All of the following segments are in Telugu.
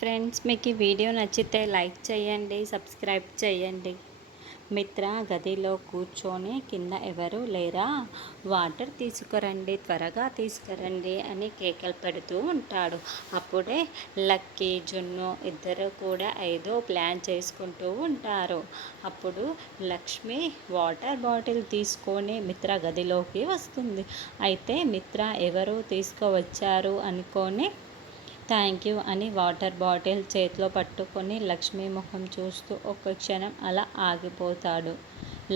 ఫ్రెండ్స్, మీకు ఈ వీడియో నచ్చితే లైక్ చేయండి, సబ్స్క్రైబ్ చేయండి. మిత్ర గదిలో కూర్చొని కింద ఎవరు లేరా, వాటర్ తీసుకురండి, త్వరగా తీసుకురండి అని కేకలు పెడుతూ ఉంటాడు. అప్పుడే లక్కీ, జున్ను ఇద్దరు కూడా ఏదో ప్లాన్ చేసుకుంటూ ఉంటారు. అప్పుడు లక్ష్మి వాటర్ బాటిల్ తీసుకొని మిత్ర గదిలోకి వస్తుంది. అయితే మిత్ర ఎవరు తీసుకువచ్చారు అనుకొని థ్యాంక్ యూ అని వాటర్ బాటిల్ చేతిలో పట్టుకొని లక్ష్మి ముఖం చూస్తూ ఒక్క క్షణం అలా ఆగిపోతాడు.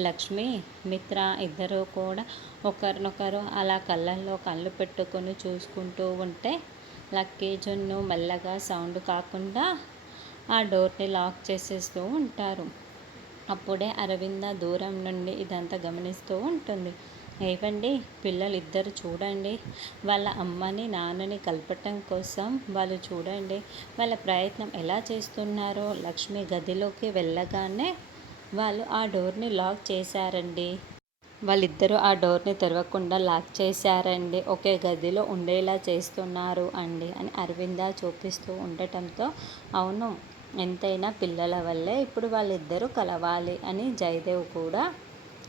లక్ష్మి, మిత్ర ఇద్దరూ కూడా ఒకరినొకరు అలా కళ్ళల్లో కళ్ళు పెట్టుకొని చూసుకుంటూ ఉంటే లక్కీ, జున్ను మెల్లగా సౌండ్ కాకుండా ఆ డోర్ని లాక్ చేసేస్తూ ఉంటారు. అప్పుడే అరవింద దూరం నుండి ఇదంతా గమనిస్తూ ఉంటుంది. ఏవండి, పిల్లలిద్దరు చూడండి, వాళ్ళ అమ్మని నాన్నని కలపటం కోసం వాళ్ళు చూడండి వాళ్ళ ప్రయత్నం ఎలా చేస్తున్నారో. లక్ష్మి గదిలోకి వెళ్ళగానే వాళ్ళు ఆ డోర్ని లాక్ చేశారండి. వాళ్ళిద్దరూ ఆ డోర్ని తెరవకుండా లాక్ చేశారండి. ఒకే గదిలో ఉండేలా చేస్తున్నారు అండి అని అరవింద చూపిస్తూ ఉండటంతో, అవును, ఎంతైనా పిల్లల వల్లే ఇప్పుడు వాళ్ళిద్దరూ కలవాలి అని జయదేవ్ కూడా,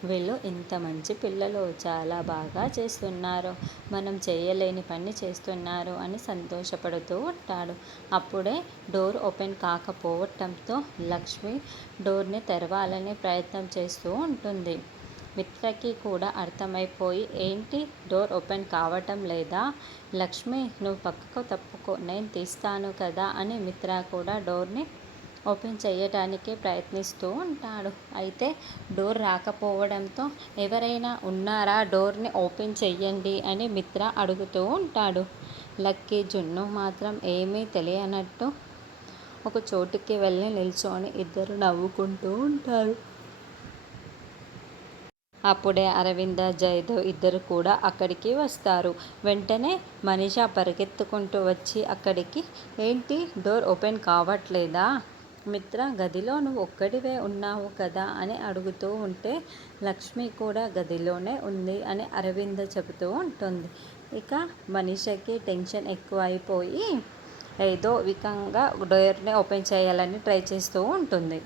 వీళ్ళు ఇంత మంచి పిల్లలు, చాలా బాగా చేస్తున్నారు, మనం చేయలేని పని చేస్తున్నారు అని సంతోషపడుతూ ఉంటాడు. అప్పుడే డోర్ ఓపెన్ కాకపోవటంతో లక్ష్మి డోర్ని తెరవాలని ప్రయత్నం చేస్తూ ఉంటుంది. మిత్రకి కూడా అర్థమైపోయి, ఏంటి డోర్ ఓపెన్ కావటం లేదా, లక్ష్మి నువ్వు పక్కకు తప్పుకో, నేను తీస్తాను కదా అని మిత్ర కూడా డోర్ని ఓపెన్ చేయడానికి ప్రయత్నిస్తూ ఉంటాడు. అయితే డోర్ రాకపోవడంతో, ఎవరైనా ఉన్నారా, డోర్ని ఓపెన్ చెయ్యండి అని మిత్ర అడుగుతూ ఉంటాడు. లక్కీ, జున్ను మాత్రం ఏమీ తెలియనట్టు ఒక చోటుకి వెళ్ళి నిల్చొని ఇద్దరు నవ్వుకుంటూ ఉంటారు. అప్పుడే అరవింద, జయదేవ్ ఇద్దరు కూడా అక్కడికి వస్తారు. వెంటనే మనీషా పరిగెత్తుకుంటూ వచ్చి అక్కడికి, ఏంటి డోర్ ఓపెన్ కావట్లేదా, మిత్ర గదిలో నువ్వు ఒక్కడివే ఉన్నావు కదా అని అడుగుతూ ఉంటే, లక్ష్మి కూడా గదిలోనే ఉంది అని అరవింద చెబుతూ ఉంటుంది. ఇక మనీషకి టెన్షన్ ఎక్కువ అయిపోయి ఏదో విధంగా డోర్ని ఓపెన్ చేయాలని ట్రై చేస్తూ ఉంటుంది.